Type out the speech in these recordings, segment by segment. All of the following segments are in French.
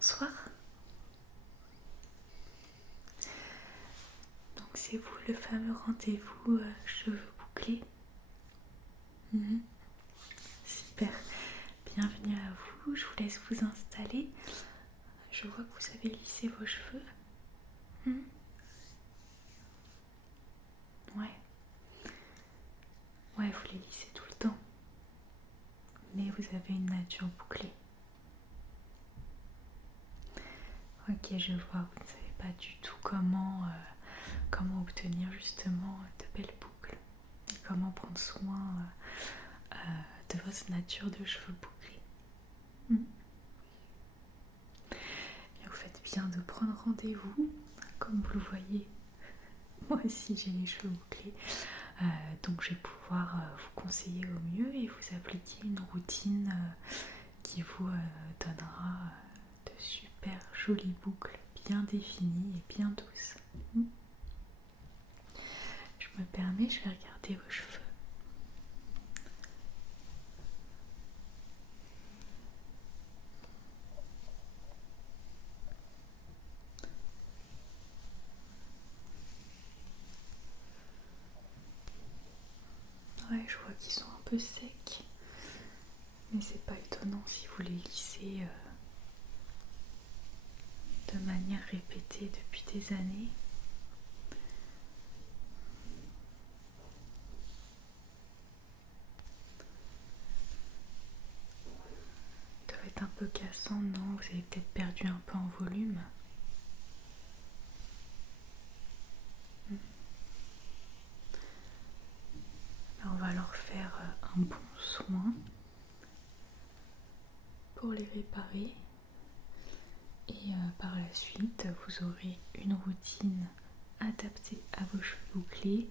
Bonsoir. Donc c'est vous le fameux rendez-vous cheveux bouclés. Super. Bienvenue à vous. Je vous laisse vous installer. Je vois que vous avez lissé vos cheveux. Ouais. Ouais, vous les lissez tout le temps. Mais vous avez une nature bouclée. Ok, je vois. Vous ne savez pas du tout comment obtenir justement de belles boucles. Et comment prendre soin de votre nature de cheveux bouclés. Et vous faites bien de prendre rendez-vous. Comme vous le voyez, moi aussi j'ai les cheveux bouclés. Donc je vais pouvoir vous conseiller au mieux et vous appliquer une routine qui vous donnera de super jolies boucles bien définies et bien douces. Je me permets, je vais regarder vos cheveux. Ouais, je vois qu'ils sont un peu secs, mais c'est pas étonnant si vous les lissez de manière répétée depuis des années. Ça doit être un peu cassant, non? Vous avez peut-être perdu un peu en volume. On va leur faire un bon soin pour les réparer. Et par la suite, vous aurez une routine adaptée à vos cheveux bouclés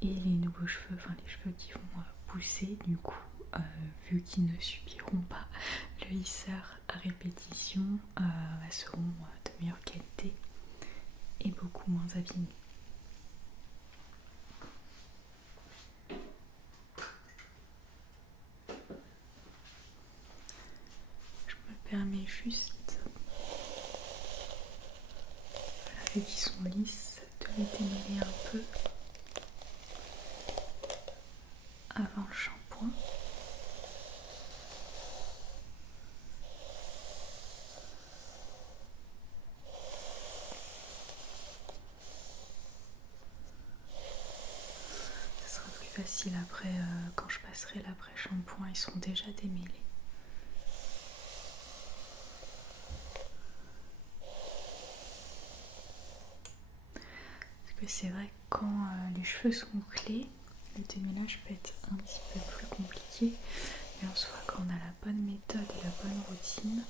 et les nouveaux cheveux, enfin les cheveux qui vont pousser du coup, vu qu'ils ne subiront pas le lisseur à répétition, seront de meilleure qualité et beaucoup moins abîmés. Je me permets juste, vu qu'ils sont lisses, de les démêler un peu avant le shampoing. Ce sera plus facile après, quand je passerai l'après-shampoing, ils seront déjà démêlés. Parce que c'est vrai que quand les cheveux sont bouclés, le démêlage peut être un petit peu plus compliqué. Mais en soi, quand on a la bonne méthode et la bonne routine,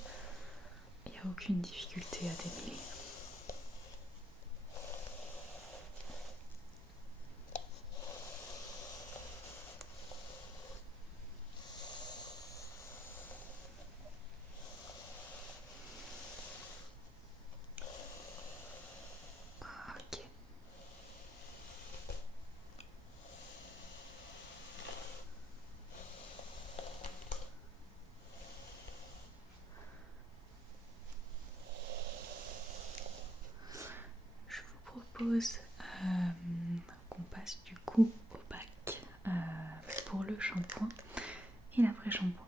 il n'y a aucune difficulté à démêler. Ok. Je vous propose qu'on passe du coup au bac pour le shampoing et l'après-shampoing.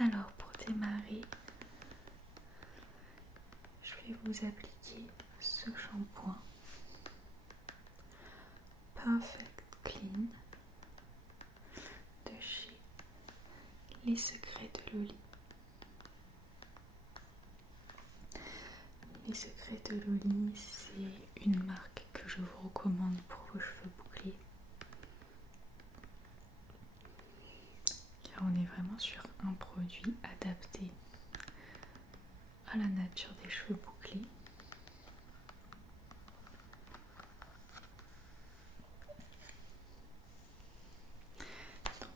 Alors pour démarrer, je vais vous appliquer ce shampoing Perfect Clean de chez Les Secrets de Loli. Les Secrets de Loli, c'est une marque que je vous recommande pour vos cheveux bouclés. Car on est vraiment sur un produit adapté à la nature des cheveux bouclés. Donc,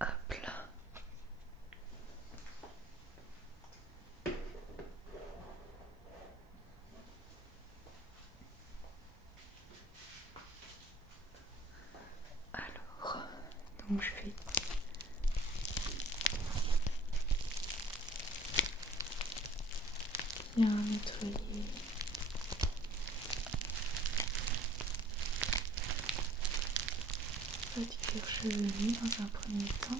hop là. Alors, donc je vais bien nettoyer votre cuir chevelu dans un premier temps.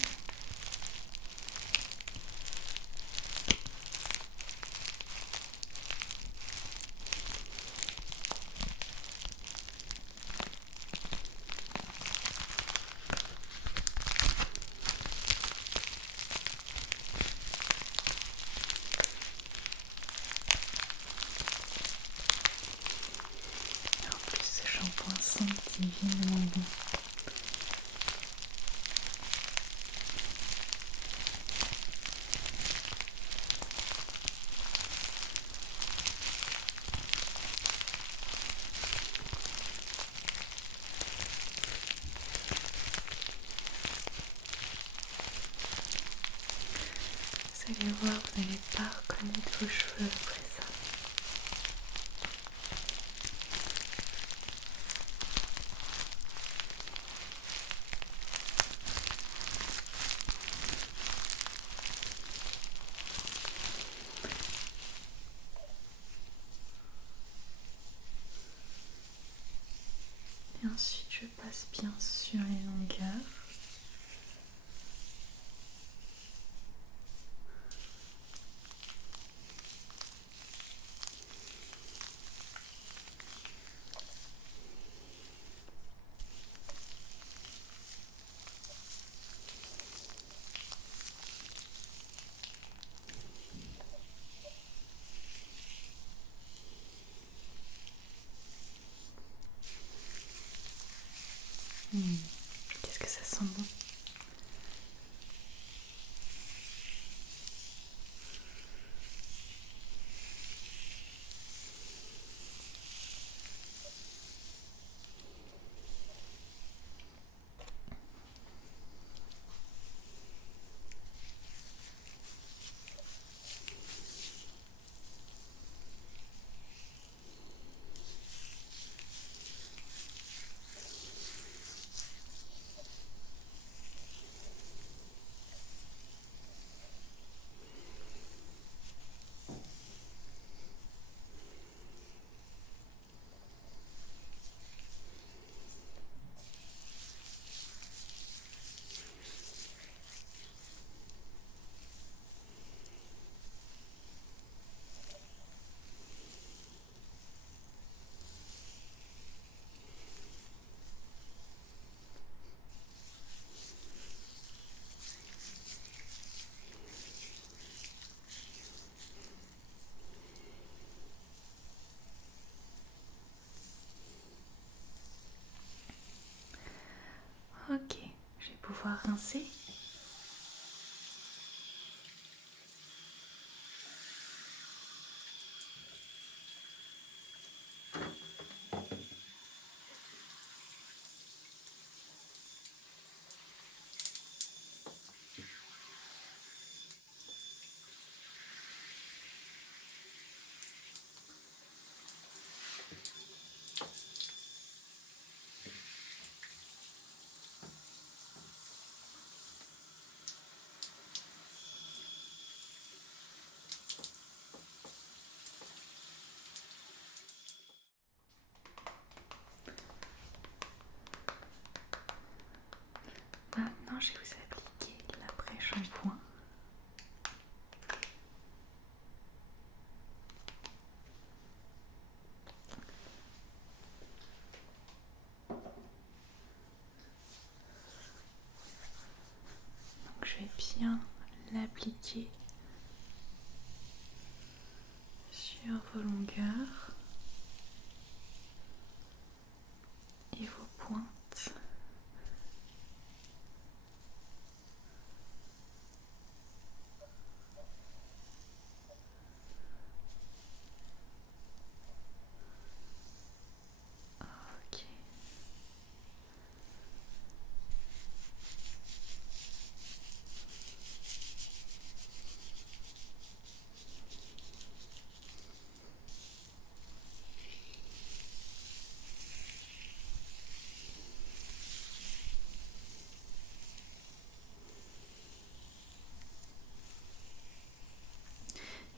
Et en plus, ce shampoing sent divinement bon. Vous allez voir, vous n'allez pas reconnaître vos cheveux après ça. Et ensuite, je passe bien sur les longueurs. Qu'est-ce que ça sent bon. Ok, je vais pouvoir rincer. longueur et vos pointes. Ok.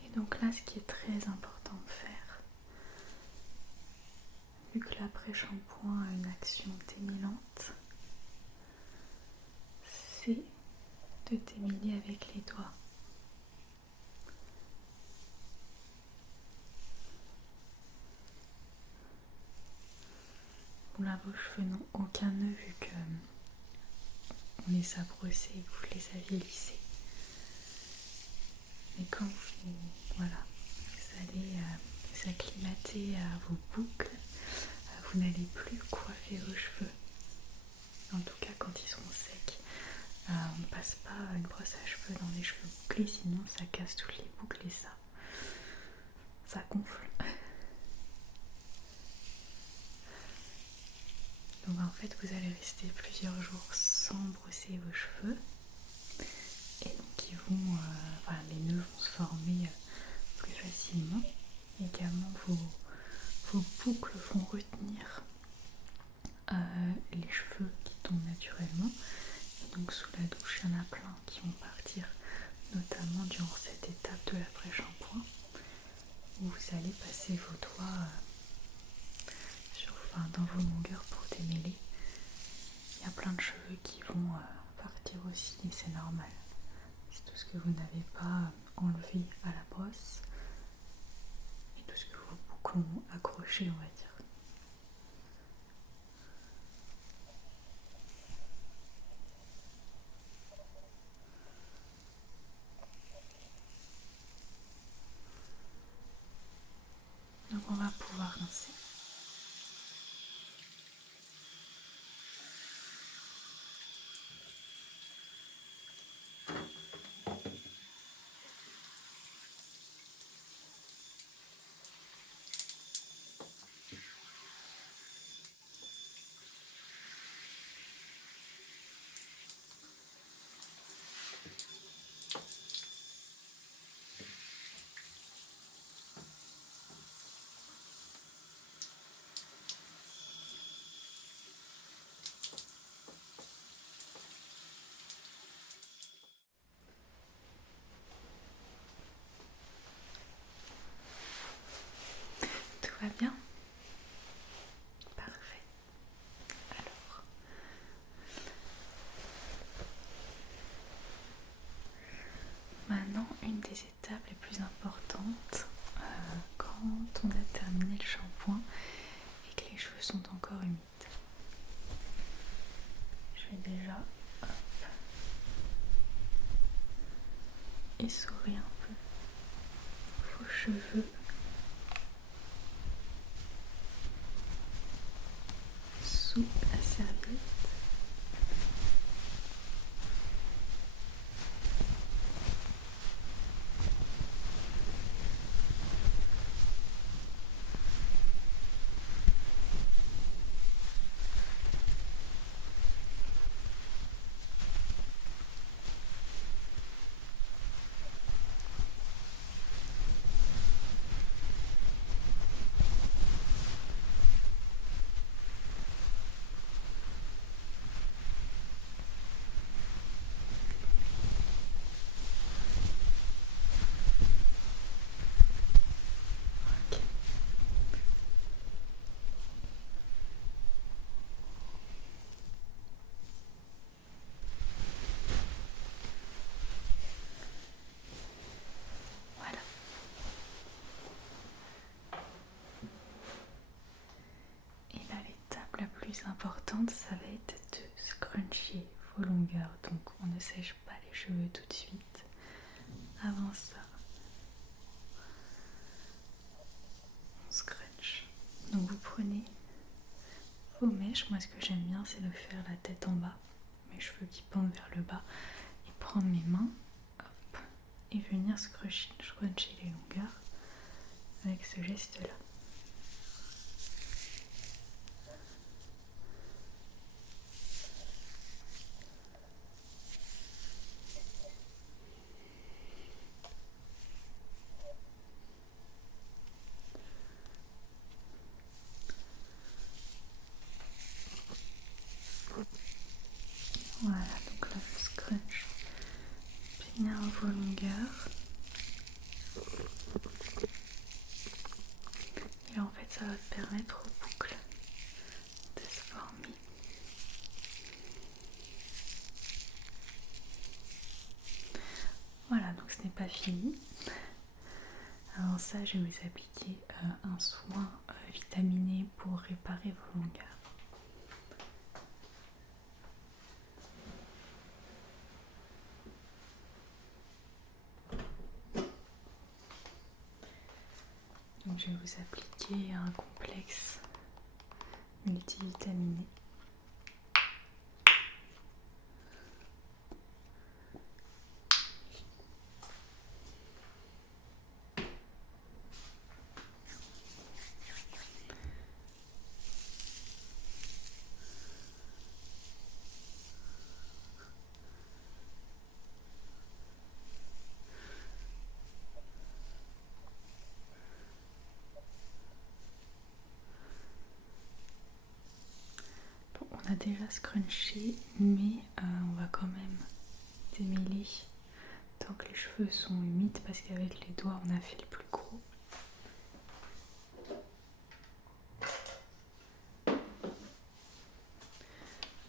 Et donc là, ce qui est très important de faire, vu que l'après-shampoing a une action démêlante, c'est de démêler avec les doigts. Bon, là, vos cheveux n'ont aucun nœud vu que on les a brossés et que vous les aviez lissés. Mais quand vous allez vous acclimater à vos boucles, vous n'allez plus coiffer vos cheveux. En tout cas, quand ils seront secs. On ne passe pas une brosse à cheveux dans les cheveux bouclés, sinon ça casse toutes les boucles et ça gonfle. Donc en fait, vous allez rester plusieurs jours sans brosser vos cheveux. Et donc les nœuds vont se former plus facilement. Également, vos boucles vont retenir les cheveux qui tombent naturellement. Et donc sous la douche, il y en a plein qui vont partir, notamment durant cette étape de l'après-shampoing, où vous allez passer vos doigts dans vos longueurs pour démêler. Il y a plein de cheveux qui vont partir aussi et c'est normal. C'est tout ce que vous n'avez pas enlevé à la brosse et tout ce que vos boucles ont accroché, on va dire. Donc on va pouvoir rincer. Tout va bien? Parfait. Alors, maintenant, une des étapes les plus importantes quand on a terminé le shampoing et que les cheveux sont encore humides. Je vais déjà essorer un peu vos cheveux sous la serviette. Ok. Voilà. Et là, l'étape la plus importante, ça va être de scruncher vos longueurs. Donc, on ne sèche pas les cheveux tout de suite. Avant ça, scrunch, moi ce que j'aime bien c'est le faire la tête en bas, mes cheveux qui pendent vers le bas, et prendre mes mains hop, et venir scruncher les longueurs avec ce geste là. Voilà, donc là je scrunch bien vos longueurs. Et là en fait ça va te permettre aux boucles de se former. Voilà, donc ce n'est pas fini. Avant ça, je vais vous appliquer un soin vitaminé pour réparer vos longueurs. Donc, je vais vous appliquer un complexe multivitaminé. Bon, on a déjà scrunché, mais on va quand même démêler tant que les cheveux sont humides parce qu'avec les doigts on a fait le plus gros.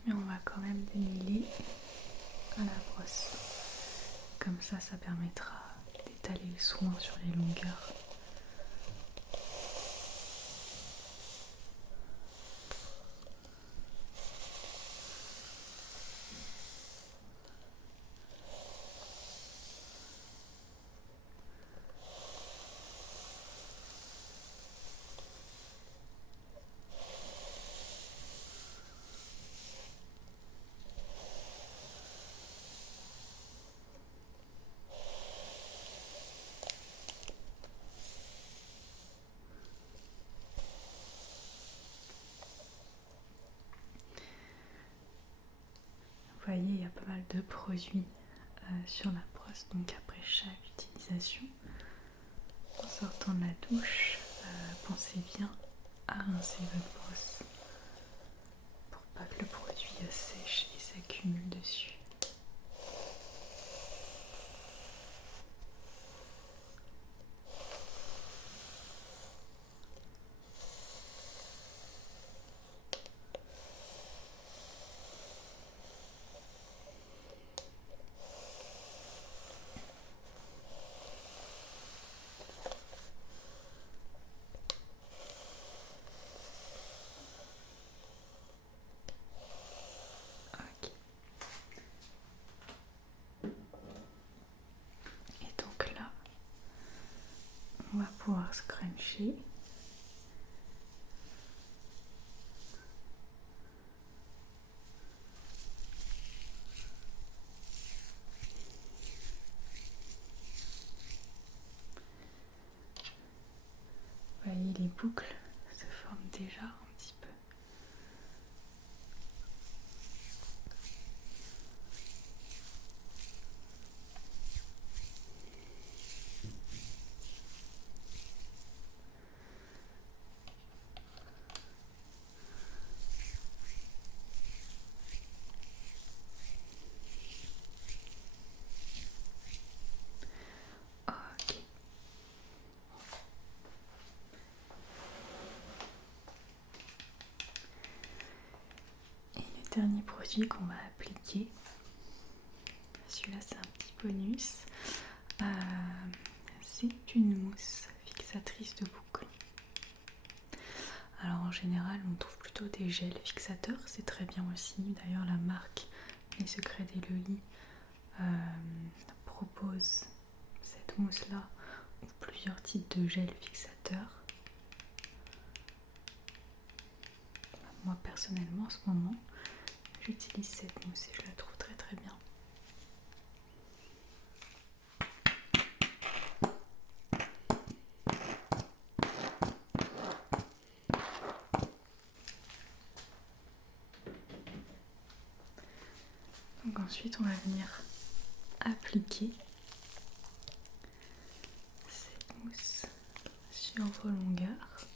Mais on va quand même démêler à la brosse. Comme ça permettra d'étaler le soin sur les longueurs. Vous voyez, il y a pas mal de produits sur la brosse, donc après chaque utilisation, en sortant de la douche, pensez bien à rincer votre brosse pour pas que le produit sèche et s'accumule dessus. Ok. Et donc là, on va pouvoir scruncher. Vous voyez, les boucles se forment déjà un petit peu. Ok. Et le dernier produit qu'on va appliquer, celui-là c'est un petit bonus, c'est une mousse fixatrice de boucles. Alors en général on trouve plutôt des gels fixateurs, c'est très bien aussi. D'ailleurs la marque Les Secrets d'Elolie propose cette mousse là ou plusieurs types de gels fixateurs. Moi personnellement personnellement en ce moment j'utilise cette mousse et je la trouve très très bien. Donc ensuite on va venir appliquer cette mousse sur vos longueurs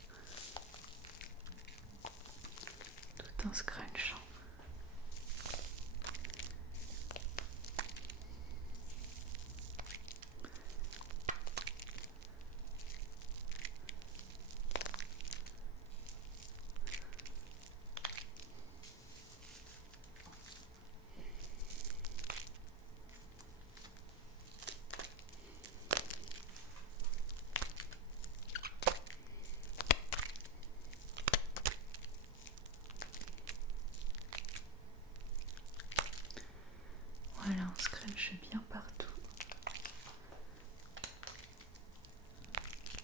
tout en scrunchant. Voilà, on scrunche bien partout.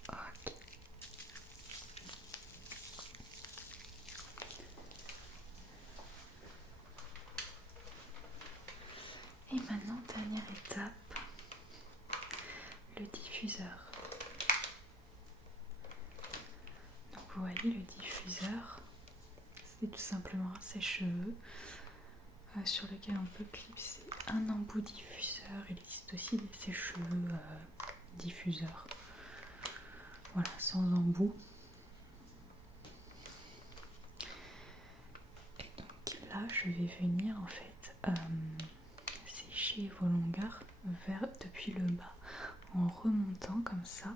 Ok. Et maintenant, dernière étape, le diffuseur. Donc vous voyez, le diffuseur, c'est tout simplement un sèche-cheveux sur lequel on peut clipser un embout diffuseur. Il existe aussi des sèche-cheveux diffuseurs. Voilà, sans embout. Et donc là, je vais venir en fait sécher vos longueurs depuis le bas en remontant comme ça,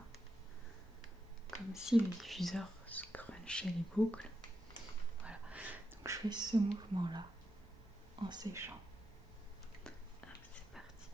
comme si le diffuseur scrunchait les boucles. Voilà, donc je fais ce mouvement là en séchant. Hop, c'est parti.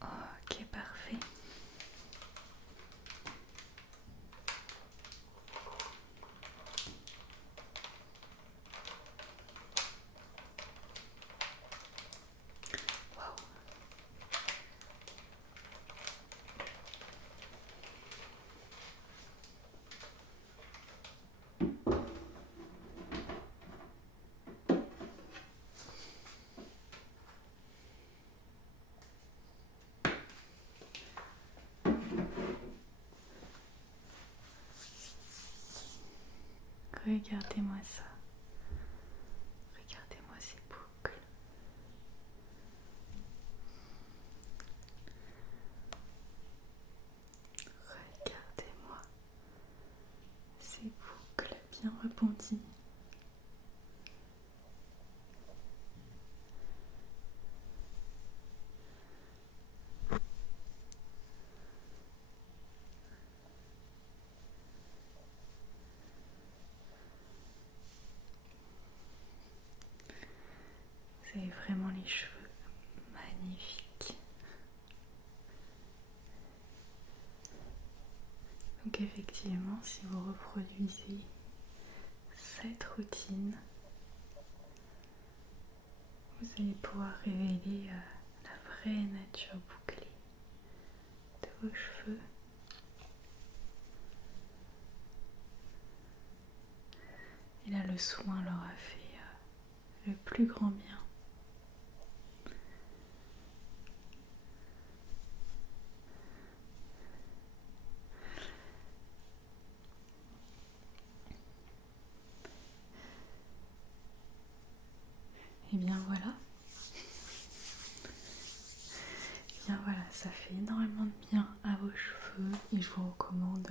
Ok, parfait. Wow. Regardez-moi ça. Regardez-moi ces boucles. Regardez-moi ces boucles bien repenties. Vous avez vraiment les cheveux magnifiques. Donc effectivement, si vous reproduisez cette routine, vous allez pouvoir révéler la vraie nature bouclée de vos cheveux. Et là, le soin leur a fait le plus grand bien. Et bien voilà. Et bien voilà, ça fait énormément de bien à vos cheveux et je vous recommande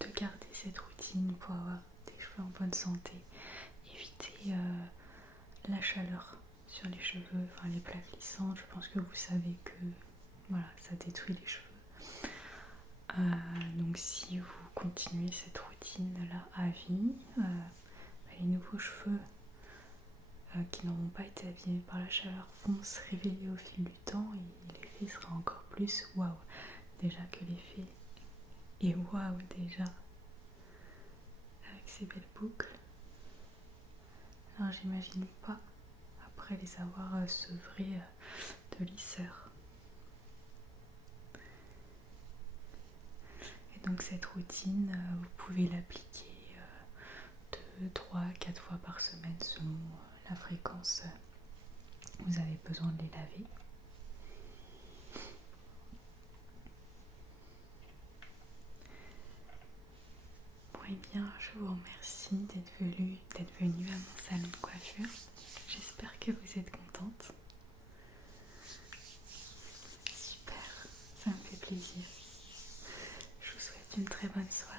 de garder cette routine pour avoir des cheveux en bonne santé. Évitez la chaleur sur les cheveux, enfin les plaques lissantes. Je pense que vous savez que voilà, ça détruit les cheveux. Donc si vous continuez cette routine là à vie, les nouveaux cheveux qui n'auront pas été abîmés par la chaleur vont se révéler au fil du temps et l'effet sera encore plus waouh. Déjà que l'effet est waouh déjà avec ces belles boucles. Alors j'imagine pas après les avoir sevrées de lisseur. Et donc cette routine, vous pouvez l'appliquer 2, 3, 4 fois par semaine selon la fréquence vous avez besoin de les laver. Bon et bien, je vous remercie d'être venu à mon salon de coiffure. J'espère que vous êtes contente. Super, ça me fait plaisir. Je vous souhaite une très bonne soirée.